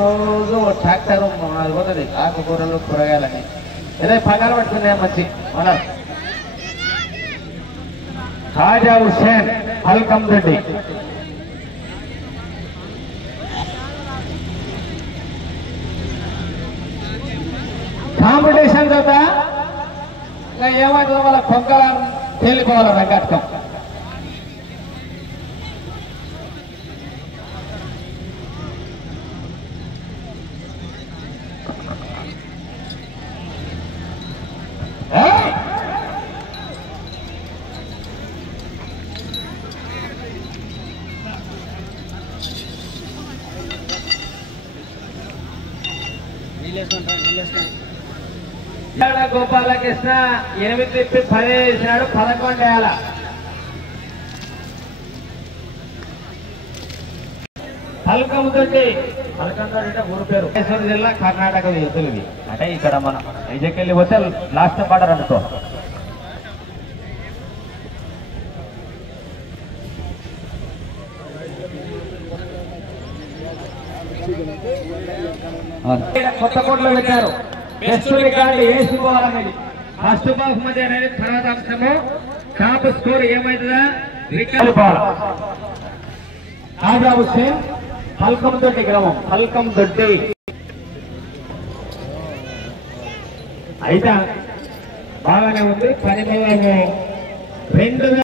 రోజు ట్రాక్టర్ అది పోతుంది ఆకుకూరలు కూరగాయలని ఏదో పగాలు పట్టుకునే మంచి మన ఖాజా హుస్సేన్ హల్కం రెడ్డి కాంపిటీషన్ తర్వాత ఇంకా ఏమవుతుందో వాళ్ళ కొంకల తేలిపోవాలి రంగట్టం గోపాలకృష్ణ 8 తిప్పి 10 వేసినాడు 11 వేయాల హల్కంతోటి అంటే ఊరు పేరు మహేశ్వర జిల్లా కర్ణాటక తెలుగు అంటే ఇక్కడ మనం నిజకెళ్ళి పోతే లాస్ట్ బార్డర్ అనుకో కొత్త కోట్లో పెట్టారు బెస్ట్ రికార్డు వేసుకోవాలనేది ఫస్ట్ బహుమతి అనేది తర్వాత అంశము టాప్ స్కోర్ ఏమైతుందా రికార్డు ఖాజా హుస్సేన్ హల్కం దొడ్డి గ్రామం హల్కం దొడ్డి అయితే బాగానే ఉంది 10 2